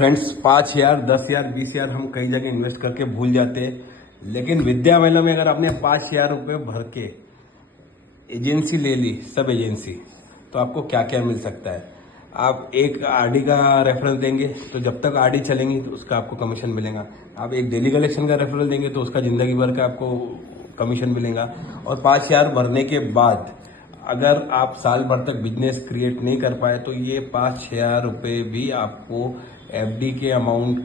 Friends 5,000, 10,000, 20,000 हम कई जगह इन्वेस्ट करके भूल जाते हैं। लेकिन विद्या महिला में अगर आपने 5,000 रुपये भर के एजेंसी ले ली, सब एजेंसी, तो आपको क्या क्या मिल सकता है। आप एक आरडी का रेफरल देंगे तो जब तक आरडी चलेंगी तो उसका आपको कमीशन मिलेगा। आप एक डेली कलेक्शन का रेफरल देंगे तो उसका जिंदगी भर का आपको कमीशन मिलेगा। और 5,000 भरने के बाद अगर आप साल भर तक बिजनेस क्रिएट नहीं कर पाए तो ये 5,000 रुपये भी आपको एफडी के अमाउंट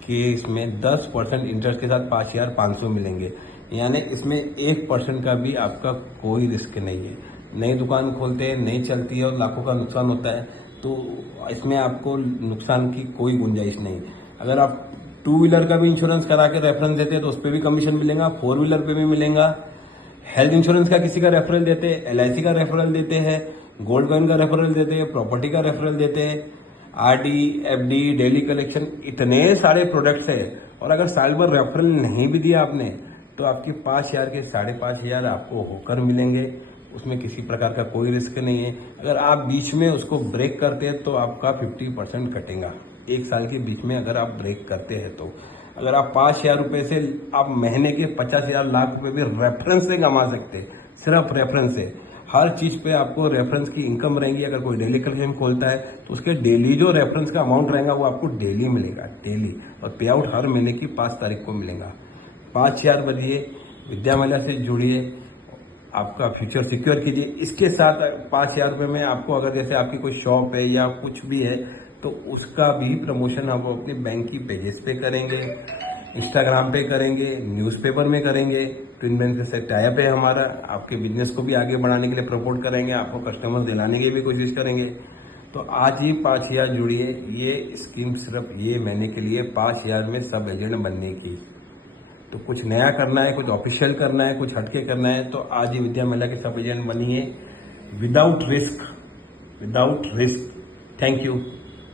के इसमें 10% इंटरेस्ट के साथ 5,500 मिलेंगे। यानी इसमें 1% का भी आपका कोई रिस्क नहीं है। नई दुकान खोलते हैं, नहीं चलती है और लाखों का नुकसान होता है, तो इसमें आपको नुकसान की कोई गुंजाइश नहीं। अगर आप 2 व्हीलर का भी इंश्योरेंस करा के रेफरेंस देते हैं तो उस पर भी कमीशन मिलेगा, 4 व्हीलर पे भी मिलेगा। हेल्थ इंश्योरेंस का किसी का रेफरल देते हैं, एलआईसी का रेफरल देते हैं, गोल्ड कॉइन का रेफरल देते हैं, प्रॉपर्टी का रेफरल देते हैं, आरडी, एफडी, डेली कलेक्शन, इतने सारे प्रोडक्ट्स हैं। और अगर साल भर रेफरल नहीं भी दिया आपने तो आपकी 5,000 के 5,500 आपको होकर मिलेंगे। उसमें किसी प्रकार का कोई रिस्क नहीं है। अगर आप बीच में उसको ब्रेक करते हैं तो आपका 50% कटेगा। एक साल के बीच में अगर आप ब्रेक करते हैं तो अगर आप 5,000 रुपये से आप महीने के 50,000 लाख रुपए भी रेफरेंस से कमा सकते हैं, सिर्फ रेफरेंस से। हर चीज पे आपको रेफरेंस की इनकम रहेगी। अगर कोई डेली कलेक्शन खोलता है तो उसके डेली जो रेफरेंस का अमाउंट रहेगा वो आपको डेली मिलेगा, डेली। और पे आउट हर महीने की 5 तारीख को मिलेगा। 5,000 बनिए, विद्या महिला से जुड़िए, आपका फ्यूचर सिक्योर कीजिए। इसके साथ 5,000 रुपये में आपको अगर जैसे आपकी कोई शॉप है या कुछ भी है तो उसका भी प्रमोशन हम अपने बैंक की पेजेस पे करेंगे, इंस्टाग्राम पे करेंगे, न्यूज़पेपर में करेंगे। ट्विन बैंक से टाइप है हमारा। आपके बिजनेस को भी आगे बढ़ाने के लिए प्रपोर्ट करेंगे, आपको कस्टमर दिलाने की भी कोशिश करेंगे। तो आज ही 5,000 जुड़िए। ये स्कीम सिर्फ ये महीने के लिए 5,000 में सब एजेंट बनने की। तो कुछ नया करना है, कुछ ऑफिशियल करना है, कुछ हटके करना है तो आज ही विद्या महिला के सब एजेंट बनिए, without risk, without risk. Thank you.